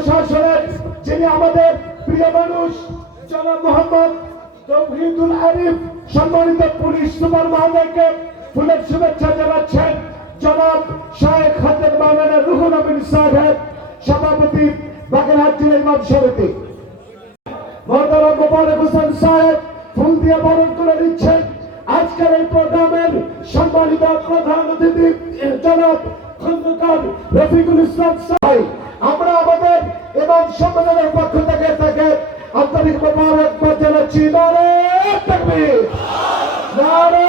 প্রশাসনের যিনি আমাদের প্রিয় মানুষ জনাব মোহাম্মদ তৌহিদুল আরিফ সম্মানিত পুলিশ সুপার মহোদয়কে ফুলের শুভেচ্ছা জানাচ্ছেন জনাব শেখ হাতের মাওলানা রুহুল আমিন সাহেব সভাপতি বাগেরহাট জেলা ইমাম সমিতি মহতারাম মোবারক হোসেন সাহেব ফুল দিয়ে বরণ করে দিচ্ছেন আজকের এই প্রোগ্রামের সম্মানিত প্রধান অতিথি জনাব খন্দকার রফিকুল ইসলাম সাহেব। আমরা আমাদের ইমাম সম্মেলনের পক্ষ থেকে তাকে আন্তরিক মোবারকবাদ জানাচ্ছি। নারে তাকবীর, নারে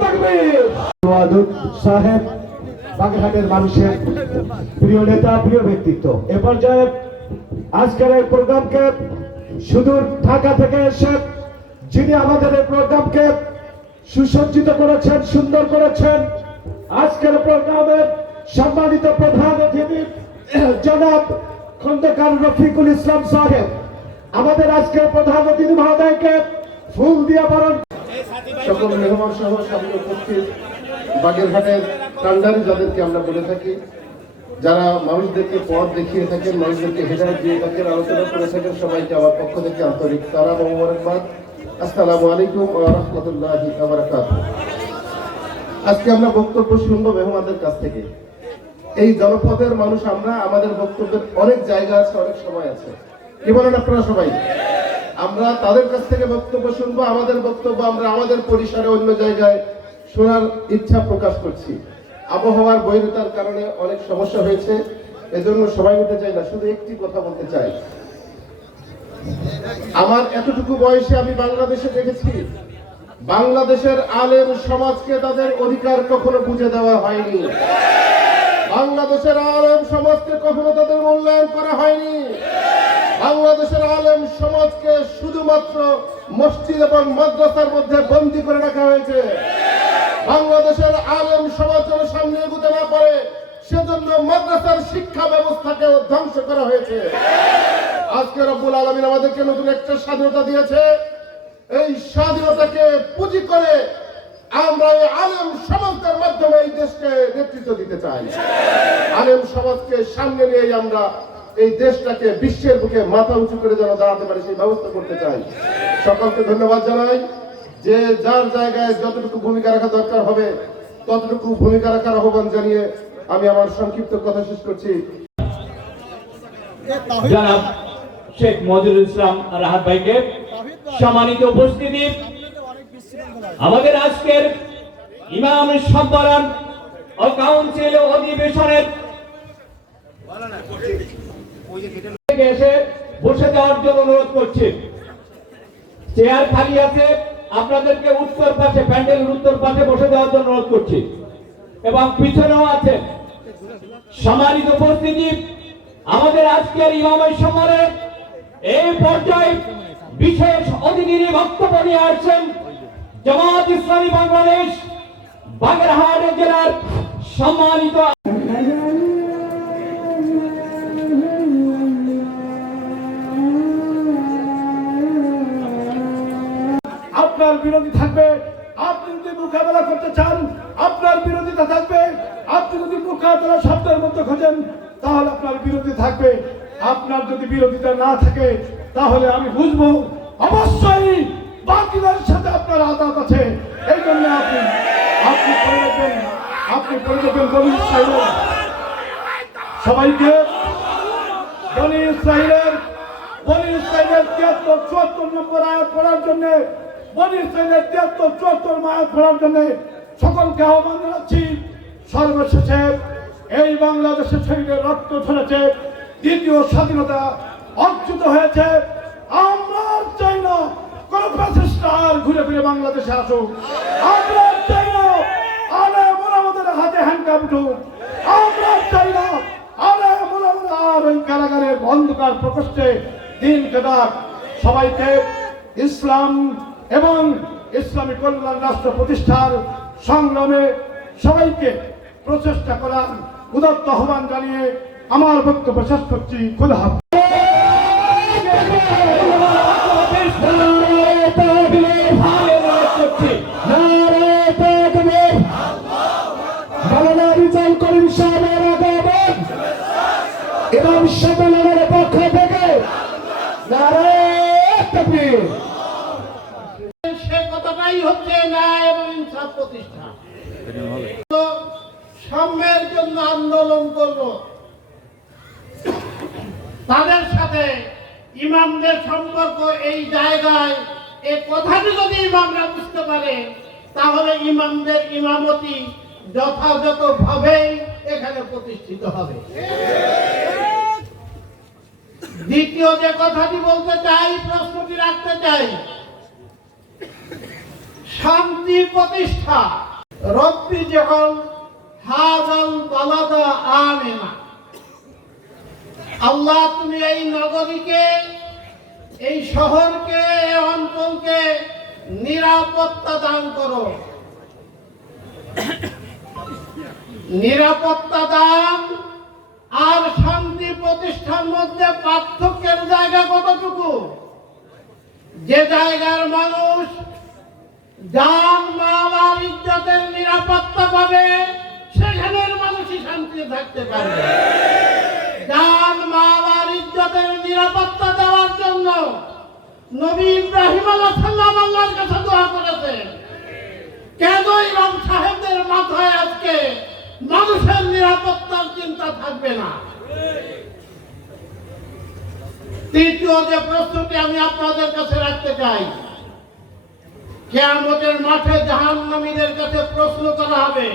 তাকবীর। ওয়াদুদ সাহেব বাগেরহাটের মানুষের প্রিয় নেতা, প্রিয় ব্যক্তিত্ব। এ পর্যায়ে আজকের এই প্রোগ্রামকে সুদূর ঢাকা থেকে এসে যিনি আমাদের এই প্রোগ্রামকে সুসজ্জিত করেছেন, সুন্দর করেছেন, আজকের প্রোগ্রামের সম্মানিত প্রধান অতিথি জনাব খন্দকার রফিকুল ইসলাম সাহেব আমাদের আজকের প্রধান অতিথি মহোদয়কে ফুল দিয়ে বরণ। সকল মেহমান সহ সামনে উপস্থিত বাগেরহাটের কান্ডারি যাদেরকে আমরা বলে থাকি, যারা মানুষদেরকে পথ দেখিয়ে থাকেন, মানুষদেরকে হেদায়েত দিয়ে থাকেন, আলোচনা করে থাকেন, সবাইকে আমার পক্ষ থেকে আন্তরিক সালাম ও মোবারকবাদ। আসসালামু আলাইকুম ওয়া রাহমাতুল্লাহি ওয়া বারাকাতুহু। আজকে আমরা বক্তব্য শুনবো মেহমানদের কাছ থেকে। এই জনপদের মানুষ আমরা, আমাদের বক্তব্যের অনেক জায়গা আছে, অনেক সময় আছে। কি বলেন আপনারা সবাই? আমরা তাদের কাছ থেকে বক্তব্য শুনবো। আমাদের বক্তব্য আমরা আমাদের পরিসরে অন্য জায়গায় শোনার ইচ্ছা প্রকাশ করছি। আবহাওয়ার বৈরতার কারণে অনেক সমস্যা হয়েছে, এজন্য সবাই নিতে চাই না, শুধু একটি কথা বলতে চাই। আমার এতটুকু বয়সে আমি বাংলাদেশে দেখেছি, বাংলাদেশের আলেম সমাজকে তাদের অধিকার কখনো বুঝে দেওয়া হয়নি। বাংলাদেশের আলেম সমাজকে কখনো তাদের মূল্যায়ন করা হয়নি। বাংলাদেশের আলেম সমাজকে শুধুমাত্র মসজিদ এবং মাদ্রাসার মধ্যে বন্দী করে রাখা হয়েছে। বাংলাদেশের আলেম সমাজ যেন সামনে এগোতে না পারে সেজন্য মাদ্রাসার শিক্ষা ব্যবস্থাকেও ধ্বংস করা হয়েছে। আজকে রব্বুল আলামিন আমাদেরকে নতুন একটা স্বাধীনতা দিয়েছে। এই স্বাধীনতাকে পুঁজি করে আমরা এই আলেম সমাজের মাধ্যমে এই দেশকে নেতৃত্ব দিতে চাই। আলেম সমাজকে সামনে নিয়ে আমরা এই দেশটাকে বিশ্বের বুকে মাথা উঁচু করে যেন দাঁড়াতে পারে সেই ব্যবস্থা করতে চাই। সকলকে ধন্যবাদ জানাই। যে যার জায়গায় যতটুকু ভূমিকা রাখা দরকার হবে ততটুকু ভূমিকা রাখার আহ্বান জানিয়ে আমি আমার সংক্ষিপ্ত কথা শেষ করছি। জনাব শেখ মজিদুল ইসলাম রাহাত ভাইকে সম্মানিত উপস্থিতি, আমাদের আজকের ইমাম সম্মেলন ও কাউন্সিল অধিবেশনের এসে বসে যাওয়ার জন্য অনুরোধ করছি। চেয়ার খালি আছে, আপনাদেরকে উত্তর পাশে, প্যান্ডেলের উত্তর পাশে বসে যাওয়ার জন্য অনুরোধ করছি এবং পিছনেও আছে। সম্মানিত উপস্থিতি, আমাদের আজকের ইমামের সম্মানে এই পর্যায়ে বিশেষ অতিথির বক্তব্য নিয়ে আসছেন জামাত ইসলামী বাংলাদেশ বাগেরহাট জেলার সম্মানিত আপনার বিরোধী থাকবে। আপনি যদি মোকাবেলা করতে চান আপনার বিরোধিতা থাকবে। আপনি যদি মোকাবেলা শব্দের মধ্যে খোঁজেন তাহলে আপনার বিরোধী থাকবে। আপনার যদি বিরোধিতা না থাকে তাহলে আমি বুঝবো অবশ্যই বাকিদের সাথে আপনার আদাত আছে। এই জন্য আপনি করে রাখবেন বনি ইসরাইলের সবাইকে, বনি ইসরাইলের 73-74 নম্বর আয়াত পড়ার জন্য, বনি ইসরাইলের 73-74 আয়াত পড়ার জন্য সকলকে আহ্বান জানাচ্ছি। সর্বশেষে এই বাংলাদেশের শহীদের রক্ত ঝরেছে, দ্বিতীয় স্বাধীনতা অর্জিত হয়েছে। আমরা চাই না কোন প্রচেষ্টা আর ঘুরে ফিরে বাংলাদেশে আসুক। আমরা চাই না আলেম ওলামাদের হাতে হ্যান্ডকাপ উঠুক। আমরা চাই না আলেম ওলামারা আর ওই কারাগারের অন্ধকার প্রকোষ্ঠে দিন কাটাক। সবাইকে ইসলাম এবং ইসলামী কল্যাণ রাষ্ট্র প্রতিষ্ঠার সংগ্রামে সবাইকে প্রচেষ্টা করার উদাত্ত আহ্বান জানিয়ে আমার বক্তব্য শেষ করছি। খোদা হাফেজ। ইমাম সম্মেলনের নারায়ে তাকবীর। সে কথাটাই হচ্ছে ন্যায় এবং ইনসাফ প্রতিষ্ঠা। তো সাম্যের জন্য আন্দোলন করব, তাদের সাথে ইমামদের সম্পর্ক এই জায়গায়, এই কথাটি যদি ইমামরা বুঝতে পারে তাহলে ইমামদের ইমামতি যথাযথভাবেই এখানে প্রতিষ্ঠিত হবে। দ্বিতীয় যে কথাটি বলতে চাই, প্রশ্নটি রাখতে চাই, শান্তি প্রতিষ্ঠা। রব্বি যখন হাযাল বালাদা আমিনা, আল্লাহ তুমি এই নগরীকে, এই শহরকে, এই অঞ্চলকে নিরাপত্তা দান করো। নিরাপত্তা দান আর শান্তি প্রতিষ্ঠার মধ্যে পার্থক্যের জায়গা কতটুকু? যে জায়গার মানুষ জান মাল আর ইজ্জতের নিরাপত্তা পাবে সেখানের মানুষই শান্তিতে থাকতে পারবে। জান মাল আর ইজ্জতের নিরাপত্তা দেওয়ার জন্য নবী ইব্রাহিম আলাইহিস সালাম আল্লাহর কাছে দোয়া করেছেন। কেন ইমাম সাহেবদের মাথায় আজকে মানুষের নিরাপত্তার চিন্তা থাকবে না? তৃতীয় যে প্রশ্নটি আমি আপনাদের কাছে রাখতে চাই, কিয়ামতের মাঠে জাহান্নামীদের কাছে প্রশ্ন করা হবে,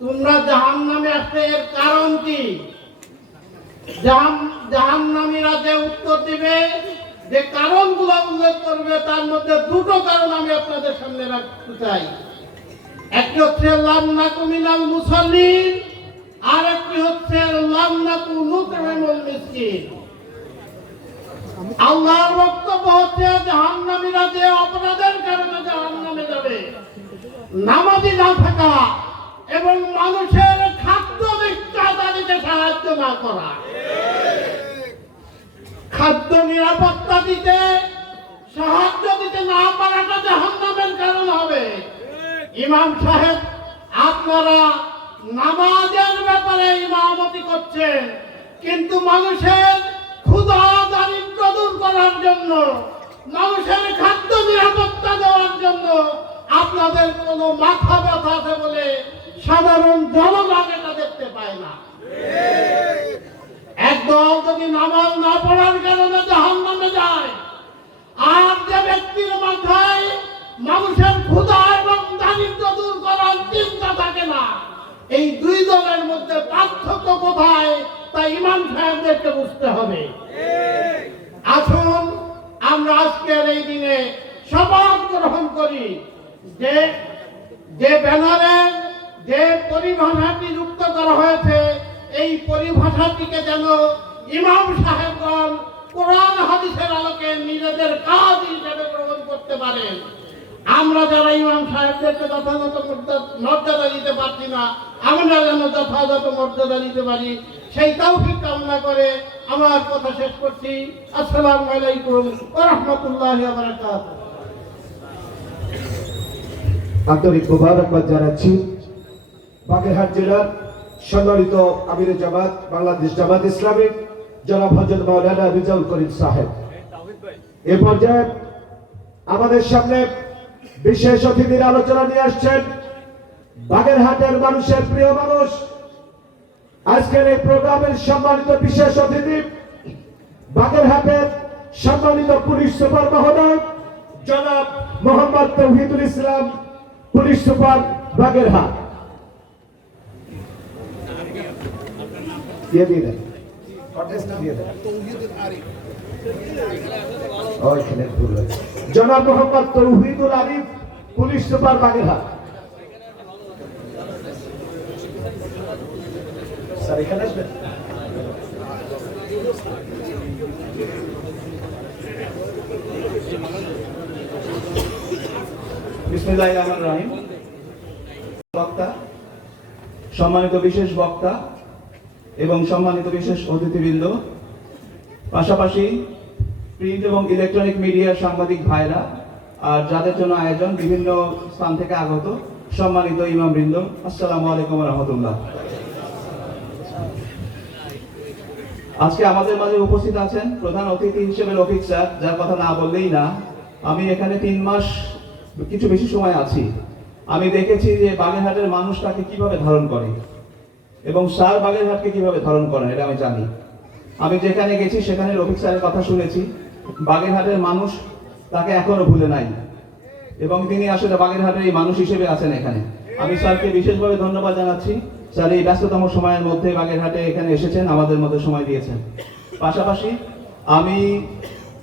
তোমরা জাহান্নামে আসলে এর কারণ কি? জাহান্নামীরা যে উত্তর দিবে, যে কারণগুলো উল্লেখ করবে, তার মধ্যে দুটো কারণ আমি আপনাদের সামনে রাখতে চাই। একটি হচ্ছে লাম নাকু মিনাল মুসাল্লিন, আর একটি হচ্ছে লাম নাকু নুতইমুল মিসকিন। আল্লাহর বক্তব্য হচ্ছে জাহান্নামীরা যে অপরাধের কারণে জাহান্নামে যাবে, নামাজি না থাকা এবং মানুষের খাদ্য নিশ্চয়তাকে সাহায্য না করা। খাদ্য নিরাপত্তা দিতে, সাহায্য দিতে না পারাটা জাহান্নামের কারণ হবে। ইমাম সাহেব, আপনারা নামাজের ব্যাপারে ইমামতি করছেন, কিন্তু মানুষের ক্ষুধা দারিদ্র দূর করার জন্য, মানুষের খাদ্য নিরাপত্তা দেওয়ার জন্য আপনাদের কোনো মাথা ব্যথা আছে বলে সাধারণ জনগণ এটা দেখতে পায় না। একদল যদি নামাজ না পড়ার কারণে জাহান্নামে যায়, আর যে ব্যক্তির মাথায় মানুষের ক্ষুধা এবং দারিদ্র দূর করার চিন্তা থাকে না, এই দুই দলের মধ্যে পার্থক্য কোথায় তা ইমাম সাহেবদেরকে বুঝতে হবে। আসুন আমরা আজকের এই দিনে শপথ গ্রহণ করি যে ব্যানারে যে পরিভাষাটি যুক্ত করা হয়েছে, এই পরিভাষাটিকে যেন ইমাম সাহেবগণ কোরআন হাদিসের আলোকে নিজেদের কাজ হিসেবে গ্রহণ করতে পারেন। আমরা যারা ইমাম সাহেবদেরকে যথাযথ মর্যাদা দিতে পারছি না, আমরা যেন যথাযথ মর্যাদা দিতে পারি, সেই তৌফিক কামনা করে আমার কথা শেষ করছি। আসসালামু আলাইকুম ওয়া রাহমাতুল্লাহি ওয়া বারাকাতুহু। আন্তরিক মোবারকবাদ জানাচ্ছি বাগেরহাট জেলার সম্মানিত আমিরে জামাত বাংলাদেশ জামাত ইসলামী জনাব হযরত মাওলানা রিজাউল করিম সাহেব। এ পর্যায়ে আমাদের সামনে বিশেষ অতিথির আলোচনা নিয়ে আসছেন বাগেরহাটের মানুষের প্রিয় মানুষ, আজকের এই প্রোগ্রামের সম্মানিত বিশেষ অতিথি বাগেরহাটের সম্মানিত পুলিশ সুপার মহোদয় জনাব মোহাম্মদ তৌহিদুল ইসলাম, পুলিশ সুপার বাগেরহাট। দিয়ে দিয়ে দেন, দিয়ে দেন। জনাব Mohammad Tauhidul Arif, police super Bagerhat. Sir এখানে আসবেন। বিসমিল্লাহির রহমানির রহিম। বক্তা, সম্মানিত বিশেষ বক্তা এবং সম্মানিত বিশেষ অতিথিবৃন্দ, পাশাপাশি প্রিন্ট এবং ইলেকট্রনিক মিডিয়ার সাংবাদিক ভাইরা আর যাদের জন্য আয়োজন, বিভিন্ন স্থান থেকে আগত সম্মানিত ইমামবৃন্দ, আসসালামু আলাইকুম ওয়া রাহমাতুল্লাহ। আজকে আমাদের মাঝে উপস্থিত আছেন প্রধান অতিথি হিসেবে রফিক স্যার, যার কথা না বললেই না। আমি এখানে 3 মাস কিছু বেশি সময় আছি। আমি দেখেছি যে বাগেরহাটের মানুষ তাকে কিভাবে ধারণ করে এবং স্যার বাগেরহাটকে কিভাবে ধারণ করেন, এটা আমি জানি। আমি যেখানে গেছি সেখানে রফিক স্যারের কথা শুনেছি। বাগেরহাটের মানুষ তাকে এখনো ভুলে নাই এবং তিনি আসলে বাগেরহাটের এই মানুষ হিসেবে আছেন এখানে। আমি স্যারকে বিশেষভাবে ধন্যবাদ জানাচ্ছি। স্যার এই ব্যস্ততম সময়ের মধ্যে বাগেরহাটে এখানে এসেছেন, আমাদের মধ্যে সময় দিয়েছেন। পাশাপাশি আমি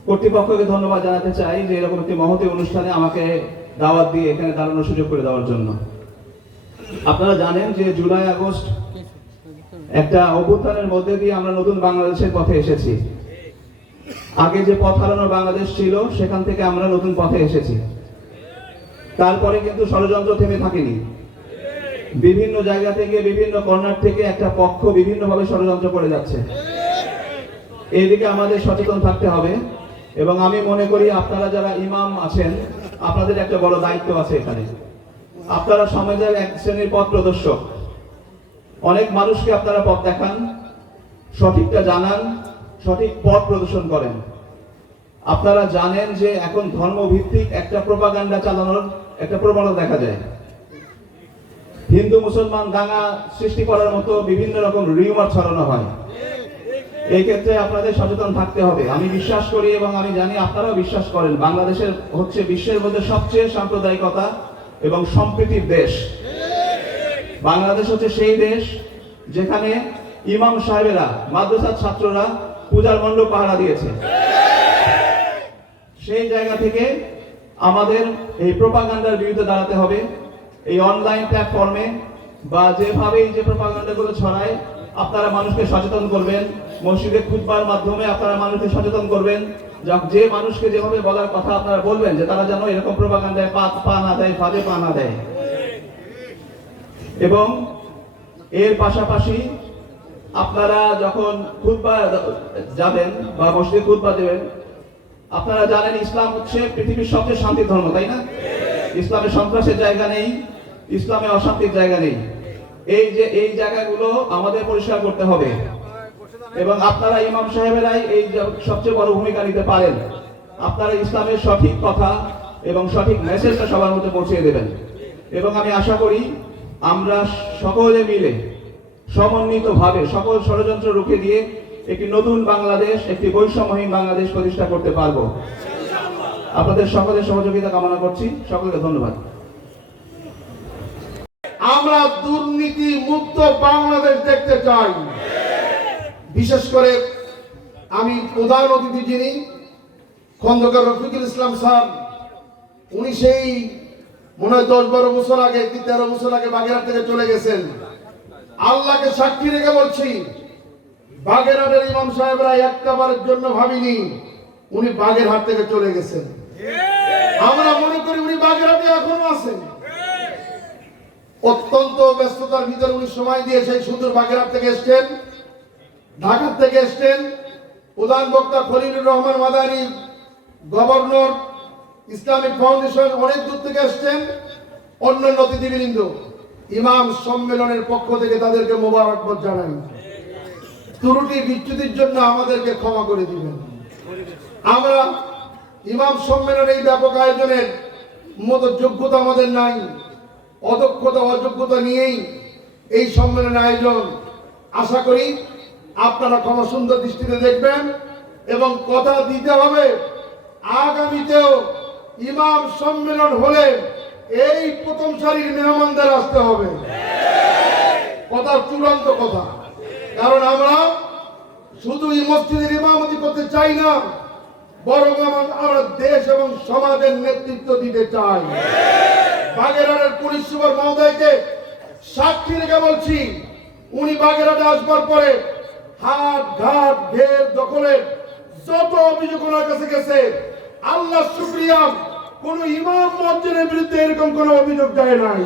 কর্তৃপক্ষকে ধন্যবাদ জানাতে চাই যে এরকম একটি মহতী অনুষ্ঠানে আমাকে দাওয়াত দিয়ে এখানে দাঁড়ানোর সুযোগ করে দেওয়ার জন্য। আপনারা জানেন যে জুলাই আগস্ট একটা অভ্যুত্থানের মধ্যে দিয়ে আমরা নতুন বাংলাদেশের পথে এসেছি। আগে যে পথ হারানো বাংলাদেশ ছিল সেখান থেকে আমরা নতুন পথে এসেছি। তারপরে কিন্তু ষড়যন্ত্র থেমে থাকেনি। বিভিন্ন জায়গা থেকে বিভিন্ন কর্নার থেকে একটা পক্ষ বিভিন্নভাবে ষড়যন্ত্র করে যাচ্ছে। এইদিকে আমাদের সচেতন থাকতে হবে এবং আমি মনে করি আপনারা যারা ইমাম আছেন আপনাদের একটা বড় দায়িত্ব আছে এখানে। আপনারা সমাজের এক শ্রেণীর পথ প্রদর্শক। অনেক মানুষকে আপনারা পথ দেখান, সঠিকটা জানান, সঠিক পথ প্রদর্শন করেন। আপনারা জানেন যে এখন ধর্মভিত্তিক একটা প্রোপাগান্ডা চালানোর একটা প্রবণতা দেখা যায়। হিন্দু মুসলমান দাঙ্গা সৃষ্টি করার মতো বিভিন্ন রকম রিউমার ছড়ানো হয়। এই ক্ষেত্রে আপনাদের সচেতন থাকতে হবে। আমি বিশ্বাস করি এবং আমি জানি আপনারাও বিশ্বাস করেন, বাংলাদেশের হচ্ছে বিশ্বের মধ্যে সবচেয়ে সাম্প্রদায়িকতা এবং সম্প্রীতির দেশ। বাংলাদেশ হচ্ছে সেই দেশ যেখানে ইমাম সাহেবেরা, মাদ্রাসার ছাত্ররা পূজার মণ্ডপ পাহারা দিয়েছে। সেই জায়গা থেকে আমাদের এই প্রোপাগান্ডার বিরুদ্ধে দাঁড়াতে হবে। এই অনলাইন প্ল্যাটফর্মে বা যেভাবে এই যে প্রোপাগান্ডাগুলো ছড়ায় আপনারা মানুষকে সচেতন করবেন। মসজিদে খুতবার মাধ্যমে আপনারা মানুষকে সচেতন করবেন। যে মানুষকে যেভাবে বলার কথা আপনারা বলবেন যে তারা যেন এরকম প্রোপাগান্ডায় পা না দেয়, ফাঁদে পা না দেয়। এবং এর পাশাপাশি আপনারা যখন খুতবা যাবেন বা মসজিদে খুতবা দেবেন, আপনারা জানেন ইসলাম হচ্ছে পৃথিবীর সবচেয়ে শান্তির ধর্ম, তাই না? ইসলামে সন্ত্রাসের জায়গা নেই, ইসলামে অশান্তির জায়গা নেই। এই জায়গাগুলো আমাদের পরিষ্কার করতে হবে এবং আপনারা ইমাম সাহেবেরাই এই সবচেয়ে বড় ভূমিকা নিতে পারেন। আপনারা ইসলামের সঠিক কথা এবং সঠিক মেসেজটা সবার মধ্যে পৌঁছে দেবেন এবং আমি আশা করি আমরা সকলে মিলে সমন্বিতভাবে সকল ষড়যন্ত্র রুখে দিয়ে একটি নতুন বাংলাদেশ, একটি বৈষম্যহীন বাংলাদেশ প্রতিষ্ঠা করতে পারবো। আপনাদের সকলের সহযোগিতা কামনা করছি। সকলকে ধন্যবাদ। আমরা দুর্নীতি মুক্ত বাংলাদেশ দেখতে চাই। বিশেষ করে আমি প্রধান অতিথি যিনি খন্দকার রফিকুল ইসলাম স্যার, উনি সেই মনে হয় 10-12 বছর আগে কি 13 বছর আগে বাগেরহাট থেকে চলে গেছেন। আল্লাহকে সাক্ষী রেখে বলছি, বাগেরহাটের ইমাম সাহেবরা একটা বারের জন্য ভাবিনি উনি বাগেরহাট থেকে চলে গেছেন। আমরা মনে করি উনি বাগেরহাটে এখনো আছেন। অত্যন্ত ব্যস্ততার ভিতরে উনি সময় দিয়ে সেই সুন্দর বাগেরহাট থেকে এসছেন, ঢাকা থেকে এসছেন। প্রধান বক্তা Khalilur Rahman Madani, governor, Islamic foundation অনেক দূর থেকে এসছেন। অন্যান্য অতিথিবৃন্দ, ইমাম সম্মেলনের পক্ষ থেকে তাদেরকে মোবারকবাদ জানাই। ত্রুটি বিচ্যুতির জন্য আমাদেরকে ক্ষমা করে দিবেন। আমরা ইমাম সম্মেলন এই ব্যাপক আয়োজনের মতো যোগ্যতা আমাদের নাই। অদক্ষতা অযোগ্যতা নিয়েই এই সম্মেলনের আয়োজন। আশা করি আপনারা ক্ষমা সুন্দর দৃষ্টিতে দেখবেন এবং কথা দিতে হবে আগামীতেও ইমাম সম্মেলন হলে এই প্রথম সারির মেহমানদের আসতে হবে। কথা চূড়ান্ত কথা। কারণ আমরা শুধু এই মসজিদের ইমামতি করতে চাই না, বরং আমরা দেশ এবং সমাজের নেতৃত্ব দিতে চাই। বাগেরহাটের পুলিশ সুপার মহোদয়কে সাক্ষী রেখে বলছি, উনি বাগেরহাটে আসবার পরে হাট ঘাট ঘের দখলের যত অভিযোগ ওনার কাছে গেছে, আল্লাহ শুকরিয়া কোন ইমাম মসজিদের বিরুদ্ধে এরকম কোন অভিযোগ যায় নাই।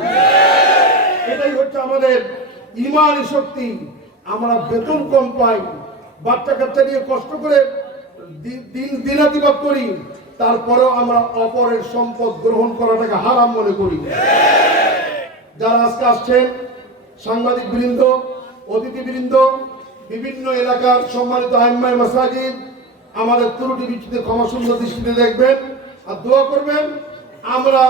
এটাই হচ্ছে আমাদের ইমানি শক্তি। আমরা বেতন কম পাই, বাচ্চা কাচ্চা নিয়ে কষ্ট করে দিনাতিপাত করি, তারপরেও আমরা অপরের সম্পদ গ্রহণ করাটাকে হারাম মনে করি। যারা আজকে আসছেন, সাংবাদিক বৃন্দ, অতিথিবৃন্দ, বিভিন্ন এলাকার সম্মানিত আইম্মায়ে মাসাজিদ আমাদের ত্রুটি বিচ্যুতি ক্ষমা সুন্দর দৃষ্টিতে দেখবেন আর দোয়া করবেন। আমরা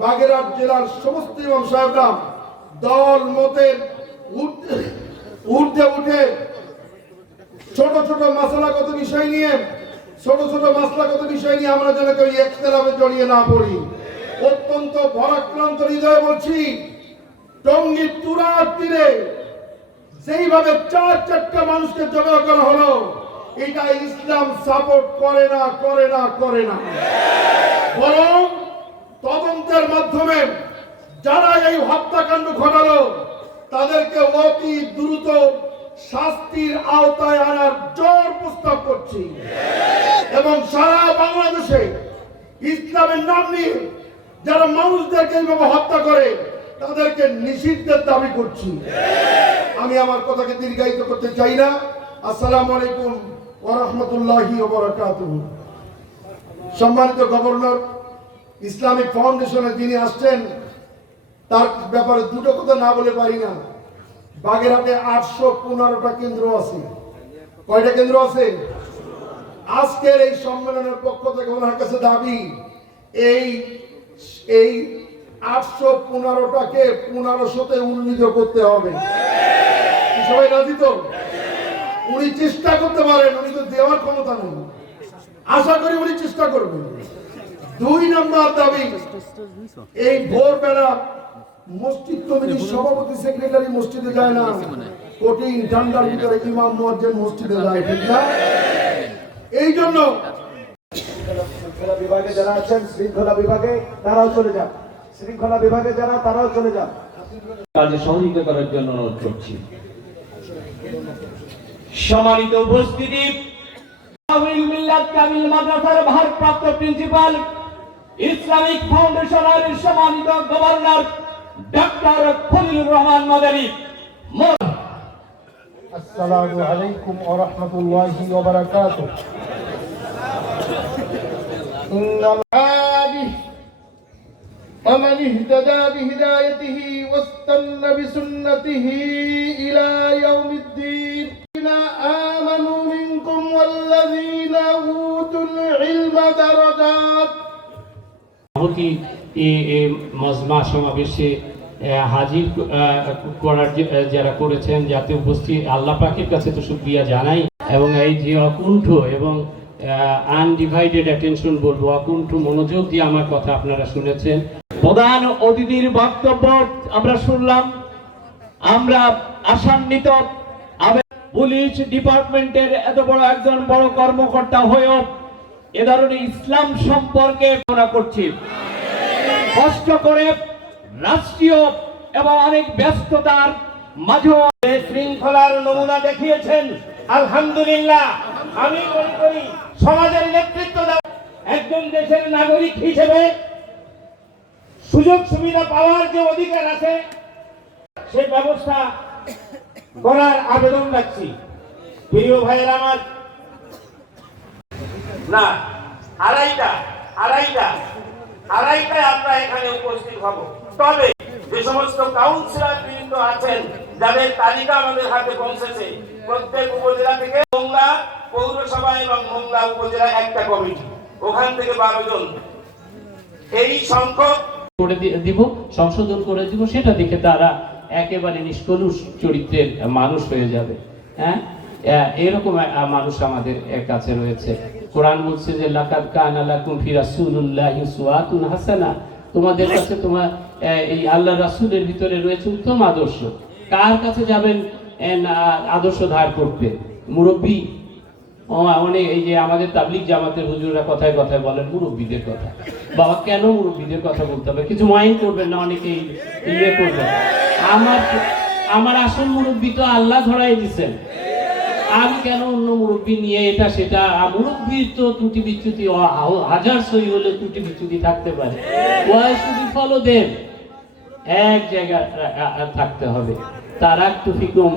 বাগেরহাট জেলার সমস্ত ইমাম সাহেবরা দল মতের ঊর্ধ্বে উঠে ছোট ছোট মাসলাগত বিষয় নিয়ে আমরা যেন কেউ ইখতিলাফে জড়িয়ে না পড়ি। অত্যন্ত ভরাক্রান্ত হৃদয়ে বলছি, টঙ্গীর তুরাগ তীরে যেইভাবে চারটা মানুষকে জমা করা হলো, এটা ইসলাম সাপোর্ট করে না। বরং তদন্তের মাধ্যমে যারা এই হত্যাকাণ্ড ঘটালো তাদেরকে অতি দ্রুত শাস্তির আওতায় আনার জোর প্রস্তাব করছি এবং সারা বাংলাদেশে ইসলামের নাম নিয়ে যারা মানুষদেরকে এইভাবে হত্যা করে তাদেরকে নিষিদ্ধের দাবি করছি। আমি আমার কথাকে দীর্ঘায়িত করতে চাই না। আসসালামু আলাইকুম ওয়া রাহমাতুল্লাহি ওয়া বারাকাতুহু। সম্মানিত গভর্নর, ইসলামিক ফাউন্ডেশনে যিনি আসছেন তার ব্যাপারে দুটো কথা না বলে পারি না। বাগেরহাটে 815টা কেন্দ্র আছে। কয়টা কেন্দ্র আছে? আজকের এই সম্মেলনের পক্ষ থেকে ওনার কাছে দাবি এই 815টাকে 1500তে উন্নীত করতে হবে। সবাই রাজি তো? উনি চেষ্টা করতে পারেন, উনি তো দেওয়ার ক্ষমতা নেই। আশা করি উনি চেষ্টা করবেন। 2 নম্বর দাবি, এই ভোরবেলা মসজিদ কমিটির সভাপতি সেক্রেটারি মসজিদে যায় না, কঠিন ঠান্ডার ভিতরে ইমাম মুয়াজ্জিন মসজিদে যায়, ঠিক না? এই জন্য শৃঙ্খলা বিভাগে যারা আছেন, শৃঙ্খলা বিভাগে তারাও চলে যান। শৃঙ্খলা বিভাগে যারা তারাও চলে যান। কাজে সহযোগিতা করার জন্য অনুরোধ করছি। সম্মানিত উপস্থিতি, কামিল মিল্লাত কামিল মাদ্রাসার ভারপ্রাপ্ত প্রিন্সিপাল, ইসলামিক ফাউন্ডেশনের সম্মানিত গভর্নর ডক্টর খলিলুর রহমান মাদানী। আসসালামু আলাইকুম ওয়া রাহমাতুল্লাহি ওয়া বারাকাতুহু। ইন্নাল আলিহ ওয়া মান ইহতাদা বিহিদায়াতিহি ওয়াস্তান্না বিসুন্নতিহি ইলা ইয়াউমিদ্দিন। আমানু মিনকুম ওয়াল্লাযীনা উতুল ইলমা দারাজাত। মজমা সমাবেশে হাজির করার যারা করেছেন, যাতে উপস্থিত আল্লাহ পাকের কাছে তো শুকরিয়া জানাই, এবং এই যে অকুণ্ঠ এবং আনডিভাইডেড অ্যাটেনশন বলবো, অকুণ্ঠ মনোযোগ দিয়ে আমার কথা আপনারা শুনেছেন। প্রধান অতিথির বক্তব্য আমরা শুনলাম। আমরা আশান্বিত, পুলিশ ডিপার্টমেন্টের এত বড় একজন বড় কর্মকর্তা হয়েও এ ধরনের ইসলাম সম্পর্কে মনে করছি। কষ্ট করে রাষ্ট্রীয় এবং অনেক ব্যস্ততার মাঝেও শৃঙ্খলার নমুনা দেখিয়েছেন, আলহামদুলিল্লাহ। আমি মনে করি সমাজের নেতৃত্ব দেওয়া একজন দেশের নাগরিক হিসেবে সুযোগ সুবিধা পাওয়ার যে অধিকার আছে সেই ব্যবস্থা করার আবেদন রাখছি। প্রিয় ভাইয়ের আমার, না আড়াইটায় আমরা এখানে উপস্থিত হব। তবে যে সমস্ত কাউন্সিলর বৃন্দ আছেন যাদের তালিকা আমাদের হাতে পৌঁছেছে, প্রত্যেক উপজেলা থেকে মোংলা পৌরসভা এবং মোংলা উপজেলা একটা কমিটি, ওখান থেকে 12 জন, এই সংখ্যক করে দিব, সংশোধন করে দিব, সেটা দেখে তারা একেবারে নিষ্কলুষ চরিত্রের মানুষ হয়ে যাবে। হ্যাঁ, এরকম মানুষ আমাদের কাছে রয়েছে। কোরআন বলছে যে লাকাদ কানা লাকুম ফি রাসূলিল্লাহি উসওয়াতুন হাসানাহ, তোমাদের কাছে তোমার এই আল্লাহ রাসূলের ভিতরে রয়েছে উত্তম আদর্শ। কার কাছে যাবেন আদর্শ ধার করতে? মুরব্বী, অনেক এই যে আমাদের তাবলিগ জামাতের হুজুররা কথায় কথায় বলেন মুরব্বীদের কথা। বাবা, কেন মুরব্বীদের কথা বলতে হবে? কিছু মাইন্ড করবেন না, অনেকেই ইয়ে করবেন। আমার আসল মুরব্বী তো আল্লাহ ধরাই দিচ্ছেন। আমি কেন অন্য মুরব্বী নিয়ে এটা সেটা? মুরব্বীর তো ত্রুটি বিচ্যুতি হাজার সই হলে ত্রুটি বিচ্যুতি থাকতে পারে। ফলো দেন, এক জায়গায় থাকতে হবে। তারাকতু ফিকুম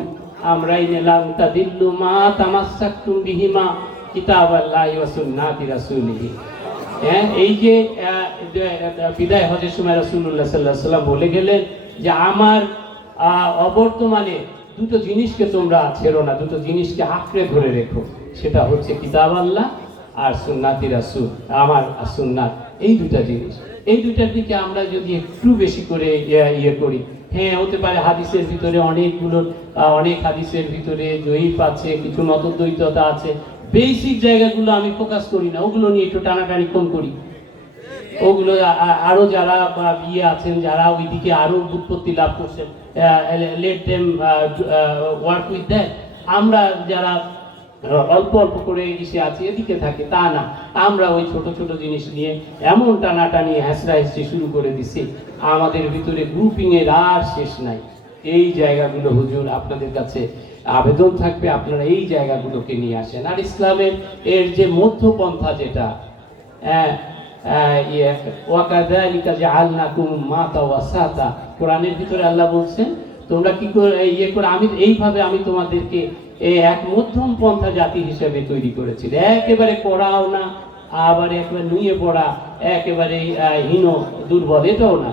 আমরাইন লান তাদিল্লু মা তামাসসাকতুম বিহিমা কিতাবাল্লাহি ওয়া সুন্নাতি রাসূলিহি। এই যে বিদায় হজের সময় রাসূলুল্লাহ সাল্লাল্লাহু আলাইহি ওয়াসাল্লাম বলে গেলেন যে আমার অবর্তমানে দুটো জিনিসকে তোমরা ছেড়ো না, দুটো জিনিসকে আঁকড়ে ধরে রেখো, সেটা হচ্ছে কিতাব আল্লাহ আর সুন্নাতি রাসূল, আমার সুন্নাত। এই দুটা জিনিস, এই দুটার দিকে আমরা যদি একটু বেশি করে ইয়ে করি, হ্যাঁ হতে পারে হাদিসের ভিতরে অনেক হাদিসের ভিতরে জয়ীফ আছে, কিছু মতদ্বৈততা আছে, বেসিক জায়গাগুলো আমি ফোকাস করি না, ওগুলো নিয়ে একটু টানাটানি কম করি। ওগুলো আরো যারা ইয়ে আছেন, যারা ওইদিকে আরো উৎপত্তি লাভ করছেন, let them work with that. আমরা যারা অল্প অল্প করে এসে আছি এদিকে থাকে, তা না, আমরা ওই ছোট ছোট জিনিস নিয়ে এমন টানাটানি হ্যাঁচড়া হেঁচড়ি শুরু করে দিছি, আমাদের ভিতরে গ্রুপিং এর আর শেষ নাই। এই জায়গাগুলো হুজুর আপনাদের কাছে আবেদন থাকবে, আপনারা এই জায়গাগুলোকে নিয়ে আসেন। আর ইসলামের এর যে মধ্যপন্থা যেটা, ওয়াকাযালিকা জাআলনাকুম উম্মাতাও ওয়াসাতা, কোরআনের ভিতরে আল্লাহ বলছেন তোমরা কি করে ইয়ে করে আমি তোমাদেরকে এক মধ্যম পন্থা জাতি হিসেবে তৈরি করেছি। একেবারে পড়াও না, আবার একেবারে নুয়ে পড়া, একেবারে হীন দুর্বল, এটাও না,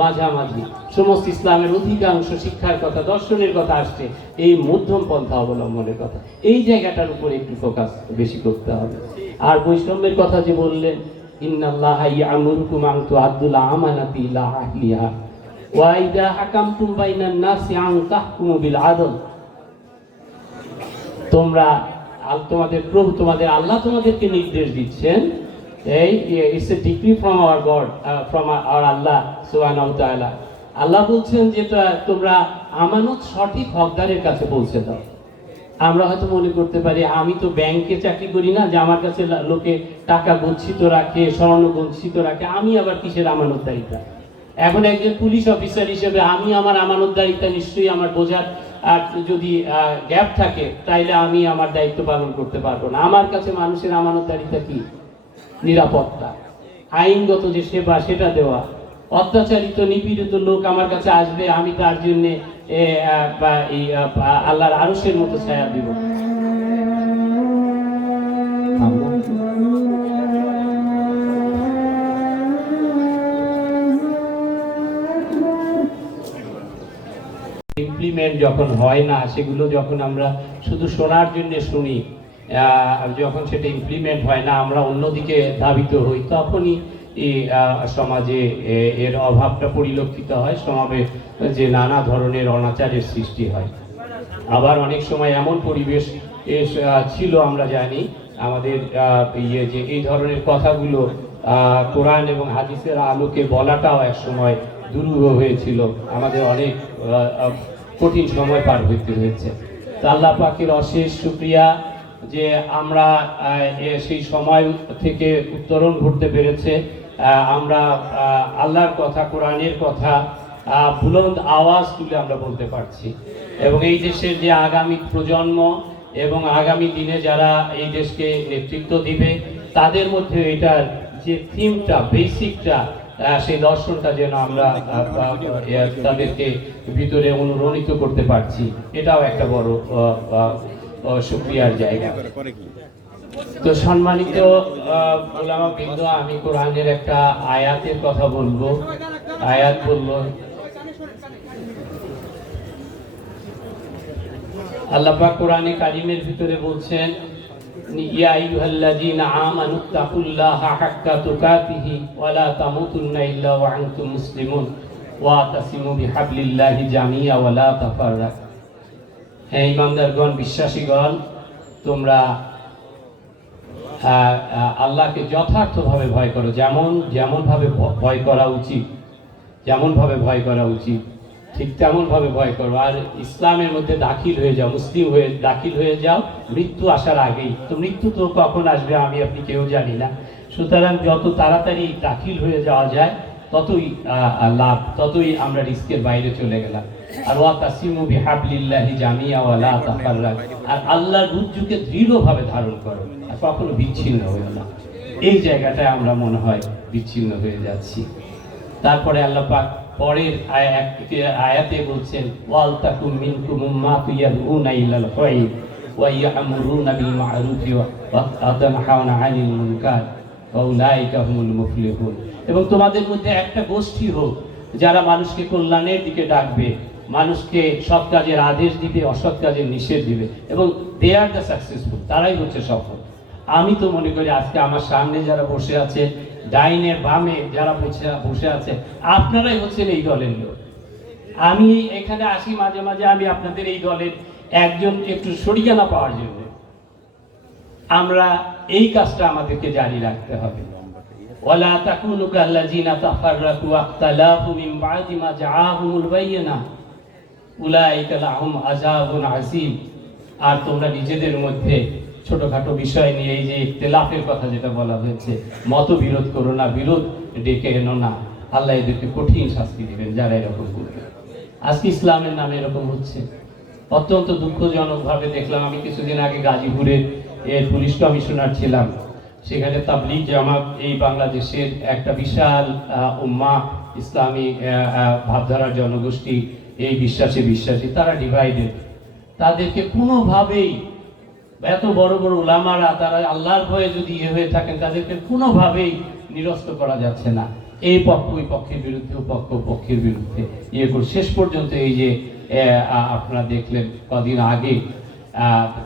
মাঝামাঝি সমস্ত ইসলামের অধিকাংশ শিক্ষার কথা, দর্শনের কথা আসছে এই মধ্যম পন্থা অবলম্বনের কথা। এই জায়গাটার উপরে একটু ফোকাস বেশি করতে হবে। আর বৈষম্যের কথা যে বললেন, ইন্নাল্লাহা ইয়া'মুরুকুম আন তু'আদ্দুল আমানাতি ইলা আহলিহা ওয়া ইযা হাকামতুম বাইনান নাসি আন তাহকুমু বিল আদল। তোমাদের প্রভু, তোমাদের আল্লাহ তোমাদেরকে নির্দেশ দিচ্ছেন, it's a decree from our God, from our আল্লাহ সুবহানাহু ওয়া তাআলা। আল্লাহ বলছেন যে তোমরা আমানত সঠিক হকদারের কাছে পৌঁছে দাও। আমরা হয়তো মনে করতে পারি আমি তো ব্যাংকে চাকরি করি না, যে আমার কাছে লোকে টাকা গচ্ছিত রাখে, স্বর্ণ গচ্ছিত রাখে, আমি আবার কিসের আমানতদারিতা। এখন একজন পুলিশ অফিসার হিসেবে আমি আমার আমানতদারিতা নিশ্চয়ই আমার বোঝার, আর যদি গ্যাপ থাকে তাইলে আমি আমার দায়িত্ব পালন করতে পারবো না। আমার কাছে মানুষের আমানতদারিতা কি? নিরাপত্তা, আইনগত যে সেবা সেটা দেওয়া। অত্যাচারিত নিপীড়িত লোক আমার কাছে আসবে, আমি তার জন্য আল্লাহর আরশের মতো ছায়া দিব। ইমপ্লিমেন্ট যখন হয় না, সেগুলো যখন আমরা শুধু শোনার জন্য শুনি, যখন সেটা ইমপ্লিমেন্ট হয় না, আমরা অন্যদিকে ধাবিত হই, তখনই সমাজে এর অভাবটা পরিলক্ষিত হয়, সমাজে যে নানা ধরনের অনাচারের সৃষ্টি হয়। আবার অনেক সময় এমন পরিবেশ ছিল, আমরা জানি আমাদের যে এই ধরনের কথাগুলো কোরআন এবং হাদিসের আলোকে বলাটাও এক সময় দুরূহ হয়েছিল, আমাদের অনেক কঠিন সময় পার হইতে হয়েছে। তো আল্লাহ পাকের অশেষ শুকরিয়া যে আমরা সেই সময় থেকে উত্তরণ ঘটতে পেরেছে। আমরা আল্লাহর কথা, কোরআনের কথা বুলন্দ আওয়াজ তুলে আমরা বলতে পারছি, এবং এই দেশের যে আগামী প্রজন্ম এবং আগামী দিনে যারা এই দেশকে নেতৃত্ব দিবে, তাদের মধ্যে এটার যে থিমটা, বেসিকটা, সেই দর্শনটা যেন আমরা তাদেরকে ভিতরে অনুরণিত করতে পারছি, এটাও একটা বড় শুকরিয়ার জায়গা। তো সম্মানিত ওলামা বৃন্দ, আমি কোরআনের একটা আয়াতের কথা বলবো। আয়াত বলবো, আল্লাহ পাক কোরআনে কারিমের ভিতরে বলছেন, ইয়া আইয়ুহাল্লাযীনা আমানুত্তাকুল্লাহা হাক্কা তুকাতিহি ওয়া লা তামুতুন্না ইল্লা ওয়া আনতুম মুসলিমুন ওয়া তাসিমু বিহাবলিল্লাহি জামিআ ওয়া লা তাফাররাকু। হে ঈমানদারগণ, বিশ্বাসীগণ, তোমরা আল্লাহকে যথার্থভাবে ভয় করো, যেমনভাবে ভয় করা উচিত, যেমনভাবে ভয় করা উচিত ঠিক তেমনভাবে ভয় করো। আর ইসলামের মধ্যে দাখিল হয়ে যাও, মুসলিম হয়ে দাখিল হয়ে যাও মৃত্যু আসার আগেই। তো মৃত্যু তো কখন আসবে আমি আপনি কেউ জানি না, সুতরাং যত তাড়াতাড়ি দাখিল হয়ে যাওয়া যায় ততই লাভ, ততই আমরা রিস্কের বাইরে চলে গেলাম। আর ওয়াতাসিমু বিহাবলিল্লাহি জামিআ ওয়া লা তাফাররাকু, আর আল্লাহর রজ্জুকে দৃঢ়ভাবে ধারণ করো, আর কখনো বিচ্ছিন্ন হইও না। এই জায়গাটায় আমরা মনে হয় বিচ্ছিন্ন হয়ে যাচ্ছি। তারপরে আল্লাহ পাক পরের আয়াতে বলছেন, ওয়াল তাকুম মিনকুম উম্মাতুন ইয়াদউনা ইলাল খায়র ওয়া ইয়া'মুরুনা বিল মা'রুফি ওয়া ইয়ানহাউনা আনিল মুনকার ওয়া উলাইকা হুমুল মুফলিহুন। এবং তোমাদের মধ্যে একটা গোষ্ঠী হোক যারা মানুষকে কল্যাণের দিকে ডাকবে, মানুষকে সৎ কাজের আদেশ দিবে, অসৎ কাজের নিষেধ দিবে, এবং দে আর দ্য সাকসেসফুল, তারাই হচ্ছে সফল। আমি তো মনে করি আজকে আমার সামনে যারা বসে আছে, ডাইনে বামে যারা বসে আছে, আপনারাই হচ্ছেন এই দলের লোক। আমি এখানে আসি মাঝে মাঝে, আমি আপনাদের এই দলের একজন একটু সরিয়ানা পাওয়ার জন্য। আমরা এই কাজটা আমাদেরকে জারি রাখতে হবে। ওয়ালা তাকুনু কাল্লাযিনা তাফাররাকু ওয়াখতালাফু মিন বা'দি মা জাআহুমুল বায়িনাহ উলাইকা লাহুম আযাবুন আযীম। আর তোমরা নিজেদের মধ্যে ছোটখাটো বিষয় নিয়ে এই যে ইখতিলাফের কথা যেটা বলা হয়েছে, মতবিরোধ করো না, বিরোধ ডেকে এনো না, আল্লাহ এদেরকে কঠিন শাস্তি দিবেন যারা এরকম করবে। আজকে ইসলামের নামে এরকম হচ্ছে। অত্যন্ত দুঃখজনকভাবে দেখলাম, আমি কিছুদিন আগে গাজীপুরের পুলিশ কমিশনার ছিলাম, সেখানে তাবলীগ জামাত এই বাংলাদেশের একটা বিশাল উম্মাহ, ইসলামী ভাবধারার জনগোষ্ঠী, এই বিশ্বাসী তারা ডিভাইডেড। তাদেরকে কোনোভাবেই, এত বড় বড় উলামারা তারা আল্লাহর ভয়ে যদি হয়ে থাকেন, তাদেরকে কোনোভাবেই নিরস্ত করা যাচ্ছে না। এই পক্ষ ওই পক্ষের বিরুদ্ধে, পক্ষের বিরুদ্ধে করে শেষ পর্যন্ত এই যে আপনারা দেখলেন কদিন আগে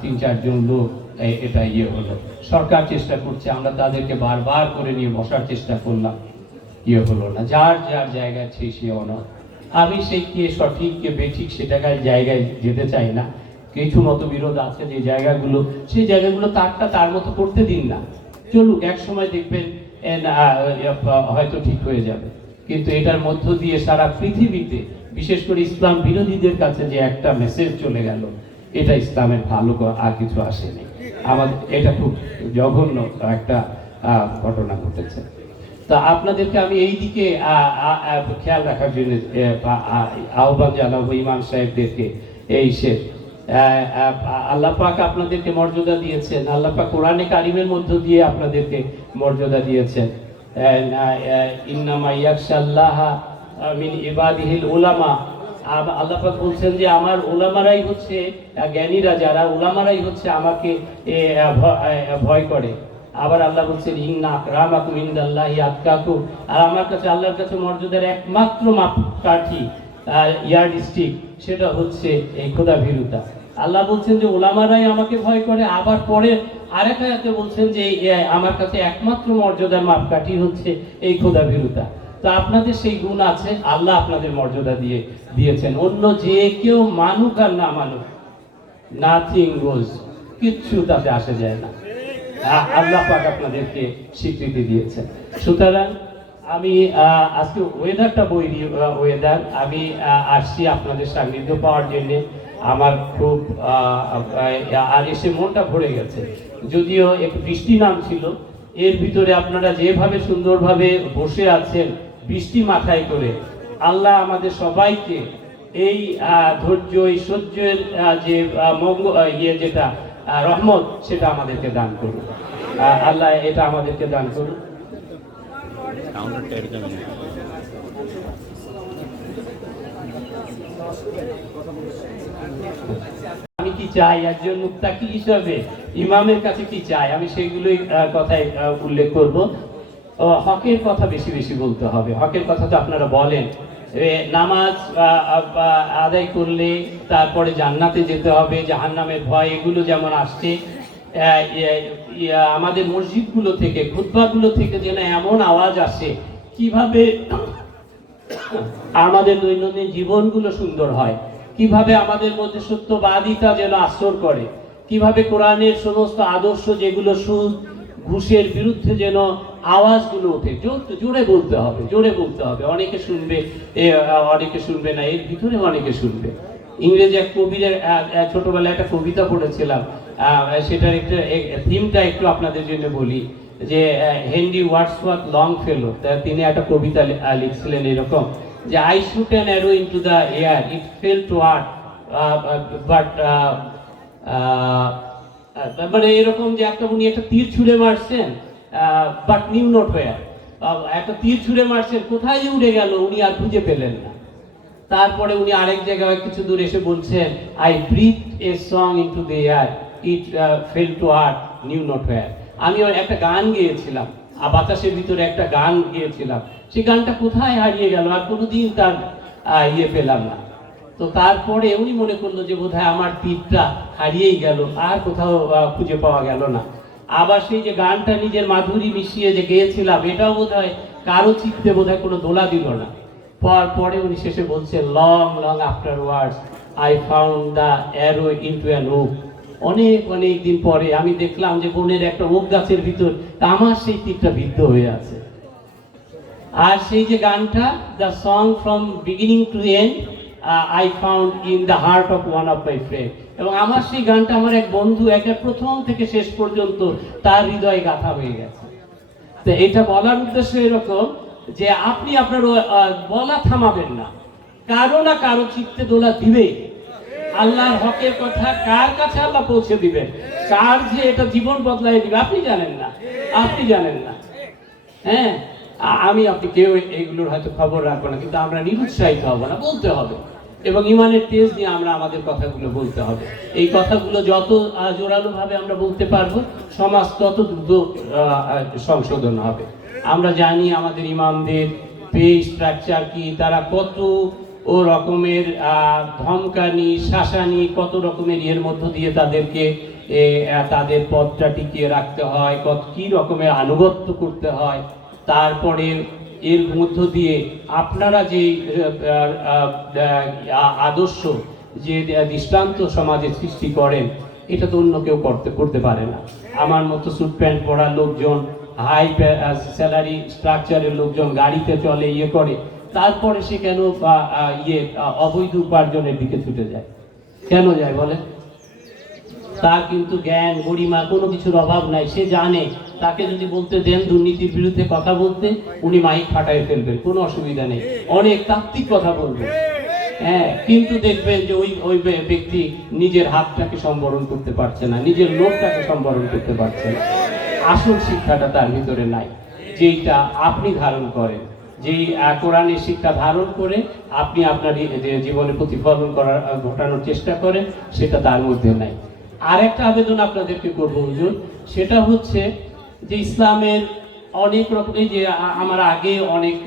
3-4 জন লোক এটা হলো। সরকার চেষ্টা করছে, আমরা তাদেরকে বারবার করে নিয়ে বসার চেষ্টা করলাম, হলো না। যার যার জায়গায় সে অনড়। আমি সেই কে সঠিক কে বেঠিক সেটাকার জায়গায় যেতে চাই না। কিছু মতবিরোধ আছে যে জায়গাগুলো, সেই জায়গাগুলো তারটা তার মতো করতে দিন না, চলুক, এক সময় দেখবেন হয়তো ঠিক হয়ে যাবে। কিন্তু এটার মধ্য দিয়ে সারা পৃথিবীতে, বিশেষ করে ইসলাম বিরোধীদের কাছে যে একটা মেসেজ চলে গেল, এটা ইসলামের ভালো আর কিছু আসেনি। আমাদের এটা খুব জঘন্য একটা ঘটনা ঘটেছে। তা আপনাদেরকে আমি এই দিকে খেয়াল রাখার জন্য আহ্বান জানাবো ইমাম সাহেবদেরকে। এই সে আল্লাহ পাক আপনাদেরকে মর্যাদা দিয়েছেন, আল্লাহ পাক কোরআনে কারিমের মধ্য দিয়ে আপনাদেরকে মর্যাদা দিয়েছেন। ইন্নামা ইয়াখশাল্লাহা মিন ইবাদিহিল উলামা। আল্লাহ পাক বলছেন যে আমার উলামারাই হচ্ছে জ্ঞানীরা, যারা উলামারাই হচ্ছে আমাকে ভয় করে। আবার আল্লাহ বলছেন ইন্না আকরামাকুম ইনদাল্লাহি আতকাকুম। আর আমার কাছে, আল্লাহর কাছে মর্যাদার একমাত্র মাপকাঠি, ইয়ারস্টিক, সেটা হচ্ছে এই খোদাভীরুতা। আল্লাহ বলছেন যে ওলামারাই আমাকে ভয় করে। আবার পরে আরেক আয়াতে বলছেন যে আমার কাছে একমাত্র মর্যাদার মাপকাঠি হচ্ছে এই খোদাভীরুতা। তো আপনাদের সেই গুণ আছে, আল্লাহ আপনাদের মর্যাদা দিয়েছেন। অন্য যে কেউ মানুক আর না মানুক, নাথিং গোজ, কিচ্ছু তাতে আসে যায় না। আল্লাহ পাক আপনাদেরকে স্বীকৃতি দিয়েছেন। সুতরাং আমি আজকে ওয়েদারটা ওয়েদার আমি আসছি আপনাদের সান্নিধ্য পাওয়ার জন্যে। আমার খুব আর এসে মনটা ভরে গেছে। যদিও একটু বৃষ্টি নামছিল, এর ভিতরে আপনারা যেভাবে সুন্দরভাবে বসে আছেন বৃষ্টি মাথায় করে, আল্লাহ আমাদের সবাইকে এই ধৈর্য, এই সহ্যের যে যেটা রহমত, সেটা আমাদেরকে দান করুন। আল্লাহ এটা আমাদেরকে দান করুন। আমি কি চাই একজন মুত্তাকি হিসাবে, ইমামের কাছে কি চাই, আমি সেগুলোই কথায় উল্লেখ করব। হকের কথা বেশি বেশি বলতে হবে। হকের কথা তো আপনারা বলেন, নামাজ আদায় করলে তারপরে জান্নাতে যেতে হবে, জাহান্নামের ভয়, এগুলো যেমন আসছে, আমাদের মসজিদগুলো থেকে, খুতবাগুলো থেকে যেন এমন আওয়াজ আসে, কিভাবে আমাদের দৈনন্দিন জীবনগুলো সুন্দর হয়, কিভাবে আমাদের মধ্যে সত্যবাদিতা যেন আশ্রয় করে, কিভাবে কোরআনের সমস্ত আদর্শ যেগুলো সুদ ঘুষের বিরুদ্ধে যেন আওয়াজগুলো ওঠে। জোরে বলতে হবে, জোরে বলতে হবে। অনেকে শুনবে, অনেকে শুনবে না, এর ভিতরে অনেকে শুনবে। ইংরেজি এক কবির ছোটবেলায় একটা কবিতা পড়েছিলাম, সেটার একটা থিমটা একটু আপনাদের জন্য বলি, যে হেনরি ওয়ার্ডসওয়ার্থ লংফেলো, তিনি একটা কবিতা লিখছিলেন এরকম, যে I shoot an arrow into the air, it fell to earth, but মানে এরকম যে উনি একটা তীর ছুঁড়ে মারছেন, বাট নিউ নোট হোয়ার, একটা তীর ছুঁড়ে মারছেন, কোথায় যে উড়ে গেল উনি আর খুঁজে পেলেন না। তারপরে উনি আরেক জায়গায় কিছু দূর এসে বলছেন, I breathe a song into the air, it fell to earth, knew not where. আমি একটা গান গেয়েছিলাম, বাতাসের ভিতরে একটা গান গেয়েছিলাম, সেই গানটা কোথায় হারিয়ে গেল, আর কোনোদিন তার পেলাম না। তো তারপরে উনি মনে করলো যে বোধহয় আমার তীরটা হারিয়েই গেল, আর কোথাও খুঁজে পাওয়া গেল না। আবার সেই যে গানটা নিজের মাধুরী মিশিয়ে যে গেয়েছিলাম, এটাও বোধহয় কারো চিত্তে বোধহয় কোনো দোলা দিল না। পরে উনি শেষে বলছেন, long long after words I found the arrow into an okay. অনেক দিন পরে আমি দেখলাম যে বনের একটা ওক গাছের ভিতর আমার সেই তীরটা বিদ্ধ হয়ে আছে। আর সেই যে গানটা, the song from beginning to end I found in the heart of one of my friend, এবং আমার সেই গানটা আমার এক বন্ধু একটা প্রথম থেকে শেষ পর্যন্ত তার হৃদয়ে গাথা হয়ে গেছে। তো এটা বলার উদ্দেশ্য এরকম যে আপনি আপনার বলা থামাবেন না, কারো না কারো চিত্তে দোলা দিবে। আল্লাহর হকের কথা কার কাছে আল্লাহ পৌঁছে দিবেন, কার যে এটা জীবন বদলাই দিবে আপনি জানেন না, আপনি জানেন না। হ্যাঁ, আমি আপনি কেউ এইগুলোর হয়তো খবর রাখবো না, কিন্তু আমরা নিরুৎসাহিত হব না, বলতে হবে, এবং ইমানের তেজ দিয়ে আমরা আমাদের কথাগুলো বলতে হবে। এই কথাগুলো যত জোরালোভাবে আমরা বলতে পারবো, সমাজ তত দ্রুত সংশোধন হবে। আমরা জানি আমাদের ইমামদের পে স্ট্রাকচার কি, তারা কত ও রকমের ধমকানি, শাসানি, কত রকমের এর মধ্য দিয়ে তাদেরকে তাদের পদটা টিকিয়ে রাখতে হয়, কি রকমের আনুগত্য করতে হয়। তারপরে এর মধ্য দিয়ে আপনারা যে আদর্শ, যে দৃষ্টান্ত সমাজে সৃষ্টি করেন, এটা তো অন্য কেউ করতে পারে না। আমার মতো স্যুট প্যান্ট পরা লোকজন, হাই স্যালারি স্ট্রাকচারের লোকজন গাড়িতে চলে, ইয়ে করে, তারপরে সে কেন অবৈধ উপার্জনের দিকে ছুটে যায়? কেন যায় বলে? তার কিন্তু জ্ঞান গরিমা কোনো কিছুর অভাব নাই। সে জানে তাকে যদি বলতে দেন দুর্নীতির বিরুদ্ধে কথা বলতে, উনি মাইক ফাটায় ফেলবেন, কোনো অসুবিধা নেই, অনেক তাত্ত্বিক কথা বলবেন। হ্যাঁ, কিন্তু দেখবেন যে ওই ব্যক্তি নিজের হাতটাকে সম্বরণ করতে পারছে না, নিজের লোকটাকে সম্বরণ করতে পারছে না। আসল শিক্ষাটা তার ভিতরে নাই, যেইটা আপনি ধারণ করেন, যেই কোরআনের শিক্ষা ধারণ করে আপনি আপনার জীবনে প্রতিফলন ঘটানোর চেষ্টা করেন, সেটা তার মধ্যে নাই। আর একটা আবেদন আপনাদেরকে করবো হুজুর, সেটা হচ্ছে যে ইসলামের অনেক রকম, এই যে আমার আগে অনেক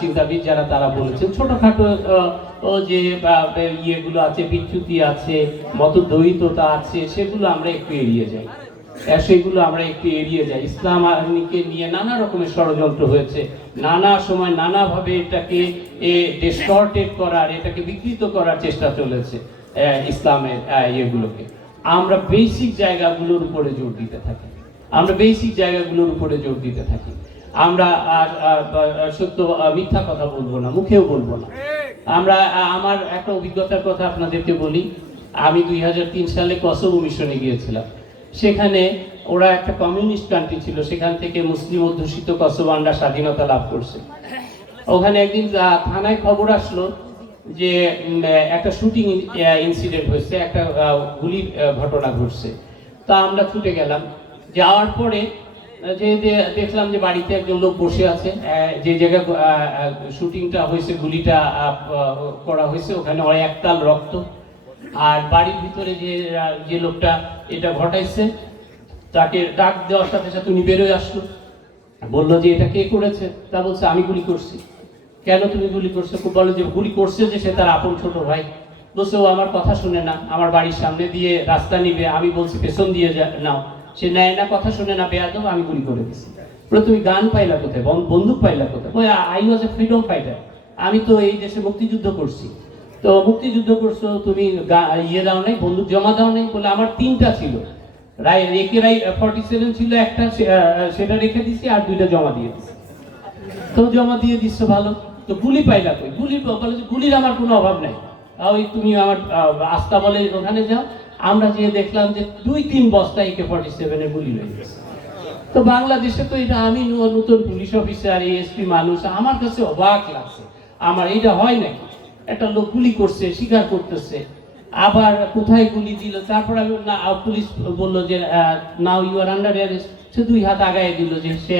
চিন্তাবিদ যারা তারা বলেছেন, ছোটখাটো যে ইয়েগুলো আছে, বিচ্যুতি আছে, মতদ্বৈততা আছে, সেগুলো আমরা একটু এড়িয়ে যাই। ইসলামকে নিয়ে নানা রকমের ষড়যন্ত্র হয়েছে, নানা সময় নানাভাবে এটাকে ডিস্টর্টেড করার, এটাকে বিকৃত করার চেষ্টা চলেছে ইসলামের ইয়েগুলোকে। আমরা বেসিক জায়গাগুলোর উপরে জোর দিতে থাকি, আমরা সত্য মিথ্যা কথা বলবো না, মুখেও বলবো না। আমার একটা অভিজ্ঞতার কথা আপনাদেরকে বলি। আমি 2003 সালে কসোভো মিশনে গিয়েছিলাম। সেখানে ওরা একটা কমিউনিস্ট কান্ট্রি ছিল, সেখান থেকে মুসলিম অধ্যুষিত কসোভানরা স্বাধীনতা লাভ করছে। ওখানে একদিন থানায় খবর আসলো যে একটা শুটিং ইনসিডেন্ট হয়েছে, একটা গুলির ঘটনা ঘটছে। তা আমরা ছুটে গেলাম। যাওয়ার পরে যে দেখলাম যে বাড়িতে একজন লোক বসে আছে, যে জায়গায় শুটিংটা হয়েছে, গুলিটা করা হয়েছে, ওখানে একতাল রক্ত। আর বাড়ির ভিতরে যে লোকটা এটা ঘটাইছে, তাকে ডাক দেওয়ার সাথে সাথে উনি বেরোয় আসলো, বললো যে এটা কে করেছে? তা বলছে আমি গুলি করছি। কেন তুমি গুলি করছো? বলো যে গুলি করছে যে সে তার আপন ছোট ভাই। বলছে ও আমার কথা শুনে না, আমার বাড়ির সামনে দিয়ে রাস্তা নিবে, আমি বলছি পেছন দিয়ে নাও, সে নেয় না, কথা শুনে না, বেয়াদব, আমি গুলি করে দিছি। তুমি গান পাইলা কোথায়, বন্দুক পাইলা কোথায়? I was A freedom fighter, আমি তো এই দেশে মুক্তিযুদ্ধ করছি। তো মুক্তিযুদ্ধ করছো, তুমি দাও নাই, বন্দুক জমা দাও নাই? বলে আমার 3টা ছিল, একে রাই 47 ছিল, একটা সেটা রেখে দিছি, আর 2টা জমা দিয়ে দিছি। তো জমা দিয়ে দিচ্ছ, ভালো, তো গুলি পাইলা কই? গুলির আমার কোনো অভাব নাই, ওই তুমি আমার আস্থা বলে ওখানে যাও। আমরা যেয়ে দেখলাম যে 2-3 বস্তা AK-47 গুলি হয়ে গেছে। তো বাংলাদেশে তো এটা, আমি নতুন পুলিশ অফিসার, ASP মানুষ, আমার কাছে অবাক লাগছে। আমার এটা হয় নাকি? একটা লোক গুলি করছে, স্বীকার করতেছে, আবার কোথায় গুলি দিল। তারপর আমি পুলিশ বললো যে now you are under arrest. সে 2 হাত আগায় দিল, যে সে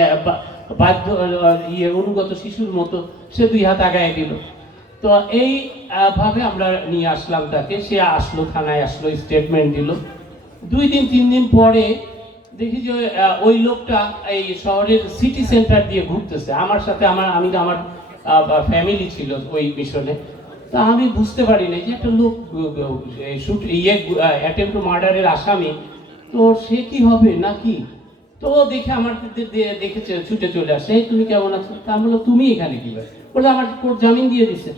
বাধ্য অনুগত শিশুর মতো সে 2 হাত আগায় দিল। তো এই ভাবে আমরা নিয়ে আসলাম তাকে। সে আসলো, থানায় আসলো, স্টেটমেন্ট দিল। 2-3 দিন পরে দেখি যে ওই লোকটা এই শহরের সিটি সেন্টার দিয়ে ঘুরতেছে আমার সাথে। আমার ফ্যামিলি ছিল ওই মিশনে। তা আমি বুঝতে পারি না যে একটা লোক অ্যাটেম্প টু মার্ডারের আসামি, তো সে কি হবে নাকি। তো দেখে আমার দেখেছে, ছুটে চলে আসে, এই তুমি কেমন আছো? তা আমি বললাম তুমি এখানে কি বলে, আমার কোর্ট জামিন দিয়ে দিছে।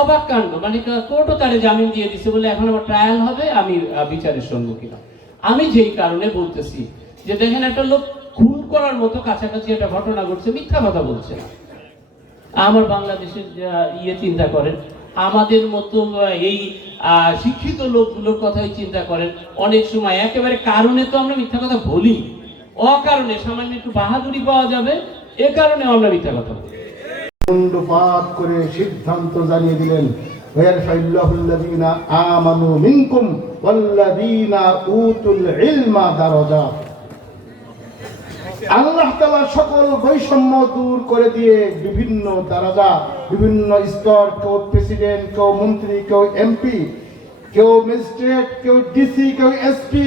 অবাক কাণ্ড, মানে কোর্টও তারে জামিন দিয়ে দিছে বলে এখন আমার ট্রায়াল হবে, আমি বিচারের সম্মুখীন হব। আমি যেই কারণে বলতেছি যে দেখেন একটা লোক খুন করার মতো কাছাকাছি একটা ঘটনা ঘটছে, মিথ্যা কথা বলছে না। আমার বাংলাদেশের চিন্তা করেন, আমাদের মতো এই শিক্ষিত লোকগুলোর কথাই চিন্তা করেন। অনেক সময় একেবারে কারণে তো আমরা মিথ্যা কথা বলি, অকারণে সামান্য একটু বাহাদুরি পাওয়া যাবে এ কারণে আমরা মিথ্যা কথা বলি। মুন্ডুপাত করে সিদ্ধান্ত জানিয়ে দিলেন, ওয়ারফাইল্লাহুল্লাযীনা আমানু মিনকুম ওয়াল্লাযীনা উতুল ইলমা দারাজাত। আল্লাহ তাআলা সকল বৈষম্য দূর করে দিয়ে বিভিন্ন দারাজা, বিভিন্ন স্তর, কেউ প্রেসিডেন্ট, কেউ মন্ত্রী, কেউ এমপি, কেউ ম্যাজিস্ট্রেট, কেউ ডিসি, কেউ এসপি,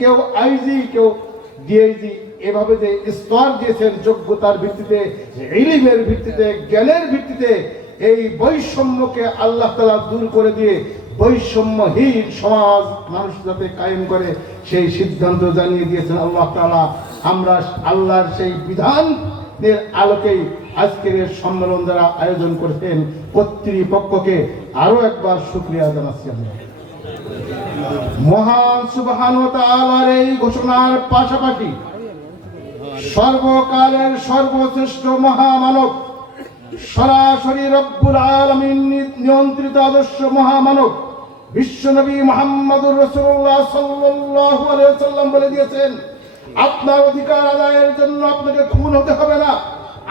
কেউ আইজি, কেউ ডিআইজি, এভাবে যে স্তর দিয়েছেন যোগ্যতার ভিত্তিতে, ইলমের ভিত্তিতে, জ্ঞানের ভিত্তিতে, এই বৈষম্যকে আল্লাহ তাআলা দূর করে দিয়ে বৈষম্যহীন সমাজ মানুষ যাতে কায়েম করে সেই সিদ্ধান্ত জানিয়ে দিয়েছেন আল্লাহ তাআলা। আমরা আল্লাহর সেই বিধানের আলোকেই আজকের এই সম্মেলন যারা আয়োজন করেছেন কর্তৃপক্ষকে আরো একবার শুকরিয়া জানাচ্ছি। আমরা মহান সুবহানাহু ওয়া তাআলার এই ঘোষণার পাশাপাশি সর্বকালের সর্বশ্রেষ্ঠ মহামানব, সরাসরি রব্বুল আলামিন নিয়ন্ত্রিত আদর্শ মহামানব বিশ্বনবী মুহাম্মদুর রাসূলুল্লাহ সাল্লাল্লাহু আলাইহি ওয়াসাল্লাম বলে দিয়েছেন, আপনার অধিকার আদায়ের জন্য আপনাকে খুন হতে হবে না,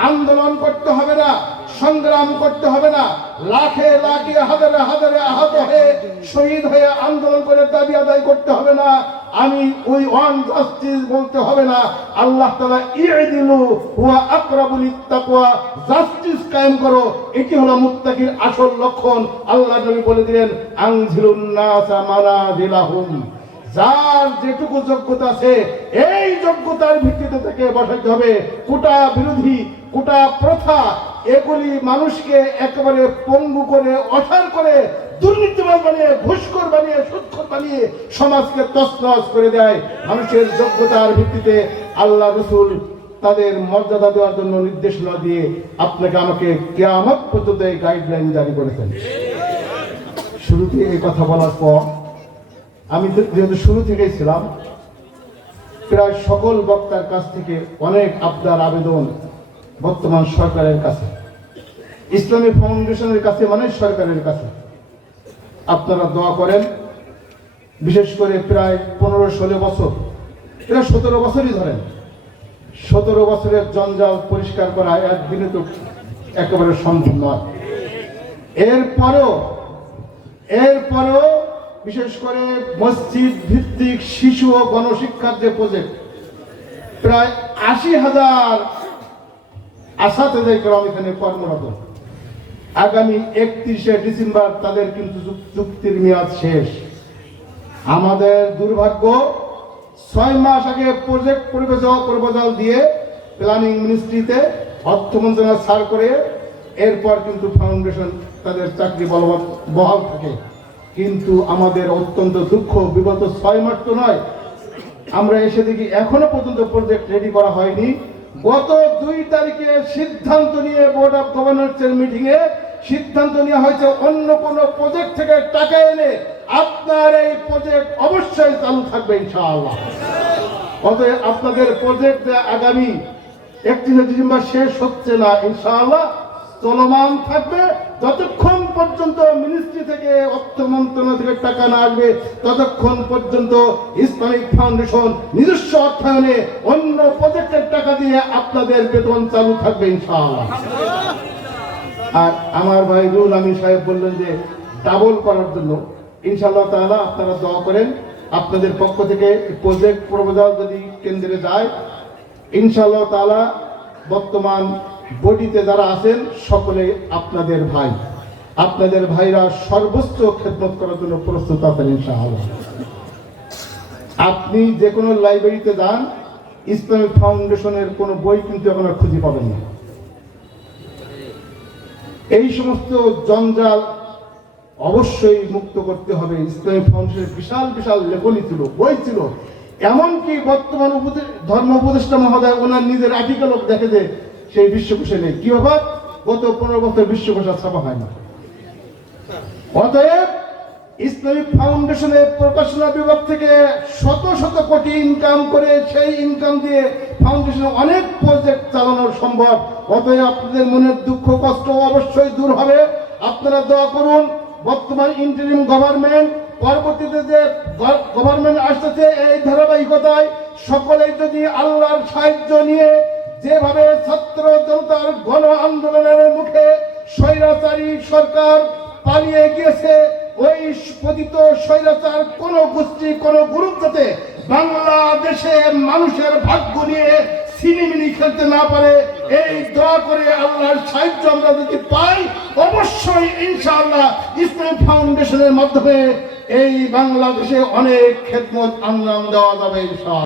আন্দোলন করতে হবে না, সংগ্রাম করতে হবে না, লাখে লাখে হাজারে হাজারে আহত হয়ে শহীদ হয়ে আন্দোলন করে দাবি আদায় করতে হবে না, আমি ওই ওয়ান জাস্টিস বলতে হবে না। আল্লাহ তাআলা ইদিলু ওয়া আকরাবু লিত্তাকওয়া, জাস্টিস কায়েম করো, এটি হলো মুত্তাকির আসল লক্ষণ। আল্লাহ নবী বলে দিলেন, আনজিলুন নাসা মানাজিলাহুম, যার যেটুকু যোগ্যতা আছে এই যোগ্যতার ভিত্তিতে থেকে বসাইতে হবে। কোটা বিরোধী, কোটা প্রথা, এগুলি মানুষকে একেবারে পঙ্গু করে, অসাড় করে, দুর্নীতিবাজ বানিয়ে, ঘুষখোর বানিয়ে, সুদখোর বানিয়ে সমাজকে তছনছ করে দেয়। মানুষের যোগ্যতার ভিত্তিতে আল্লাহ রাসূল তাদের মর্যাদা দেওয়ার জন্য নির্দেশনা দিয়ে আপনাকে আমাকে কিয়ামত পর্যন্ত এই গাইডলাইন জারি করেছেন। শুরুতে এই কথা বলার পর আমি যেহেতু শুরু থেকেই ছিলাম, প্রায় সকল বক্তার কাছ থেকে অনেক আবদার আবেদন বর্তমান সরকারের কাছে, ইসলামী ফাউন্ডেশনের কাছে, মানে সরকারের কাছে আপনারা দোয়া করেন। বিশেষ করে প্রায় 15-16 বছর, প্রায় 17 বছরই ধরেন, 17 বছরের জঞ্জাল পরিষ্কার করা একদিনে তো একেবারে সম্ভব নয়। এরপরেও বিশেষ করে মসজিদ ভিত্তিক শিশু ও গণশিক্ষার যে প্রজেক্ট, প্রায় 80,000 আসাতেজে কেরাম এখানে কর্মরত। আগামী 31শে ডিসেম্বর তাদের কিন্তু চুক্তির মেয়াদ শেষ। আমাদের দুর্ভাগ্য, 6 মাস আগে প্রজেক্ট প্রপোজাল দিয়ে প্ল্যানিং মিনিস্ট্রিতে, অর্থ মন্ত্রণালয় ছাড় করে, এরপর কিন্তু ফাউন্ডেশন তাদের চাকরি বহাল থাকে। কিন্তু আমাদের অত্যন্ত দুঃখ, বিগত 6 মাস তো নয়, আমরা এসে দেখি এখনো পর্যন্ত প্রজেক্ট রেডি করা হয়নি। গত 2 তারিখে সিদ্ধান্ত নিয়ে বোর্ড অফ গভর্নরসের মিটিংয়ে সিদ্ধান্ত নেওয়া হয়েছে অন্য কোনো প্রজেক্ট থেকে টাকা এনে আপনার এই প্রজেক্ট অবশ্যই চালু থাকবে ইনশাআল্লাহ। অতএব আপনাদের প্রজেক্ট আগামী 31শে ডিসেম্বর শেষ হচ্ছে না, ইনশাআল্লাহ চলমান থাকবে। যতক্ষণ পর্যন্ত মিনিস্ট্রি থেকে, অর্থ মন্ত্রণালয় থেকে টাকা না আসবে, ততক্ষণ পর্যন্ত ইসলামিক ফাউন্ডেশন নিজস্ব অর্থায়নে অন্য প্রজেক্টের টাকা দিয়ে আপনাদের বেতন চালু থাকবে ইনশাআল্লাহ। আর আমার ভাই রুল আমিন সাহেব বললেন যে ডাবল করার জন্য, ইনশাআল্লাহ তাআলা আপনারা দোয়া করেন। আপনাদের পক্ষ থেকে প্রজেক্ট প্রপোজাল যদি কেন্দ্রে যায়, ইনশাআল্লাহ তাআলা বর্তমান বডিতে যারা আছেন সকলে আপনাদের ভাই, আপনাদের ভাইরা সর্বোচ্চ খেদমত করার জন্য প্রস্তুত আছেন ইনশাআল্লাহ। আপনি যে কোনো লাইব্রেরিতে যান, ইসলামিক ফাউন্ডেশনের কোনো বই কিন্তু এখন আর খুঁজে পাবেন না। এই সমস্ত জঞ্জাল অবশ্যই মুক্ত করতে হবে। ইসলামী ফাউন্ডেশনের বিশাল বিশাল লেখনী ছিল, বই ছিল, এমনকি বর্তমান ধর্ম উপদেষ্টা মহোদয় ওনার নিজের আর্টিকেলও দেখে যে সেই বিশ্বকোষে নেই। কি ব্যাপার? গত 15 বছর বিশ্বকোষ ছাপা হয় না। অতএব ইসলামিক ফাউন্ডেশনের প্রকাশনা বিভাগ থেকে শত শত কোটি ইনকাম করে সেই ইনকাম দিয়ে ফাউন্ডেশনে অনেক প্রজেক্ট চালানো সম্ভব। অতএব আপনাদের মনের দুঃখ কষ্ট অবশ্যই দূর হবে। আপনারা দোয়া করুন। বর্তমান ইন্টারিম গভর্নমেন্ট, পরবর্তীতে যে গভর্নমেন্ট আসতেছে, এই ধারাবাহিকতায় সকলে যদি আল্লাহর সাহায্য নিয়ে যেভাবে ছাত্র জনতার গণ আন্দোলনের মুখে স্বৈরাচারী সরকার পালিয়ে গিয়েছে, ওই পতিত স্বৈরাচার কোন গোষ্ঠী কোন গ্রুপ যাতে বাংলাদেশে মানুষের ভাগ্য নিয়ে সিনেমিনি খেলতে না পারে, এই দোয়া করে আল্লাহর সাহায্য আমরা যদি পাই, অবশ্যই ইনশাআল্লাহ ইসলামিক ফাউন্ডেশনের মাধ্যমে এই বাংলাদেশে অনেক খেদমত আঞ্জাম দেওয়া যাবে ইনশাআল্লাহ।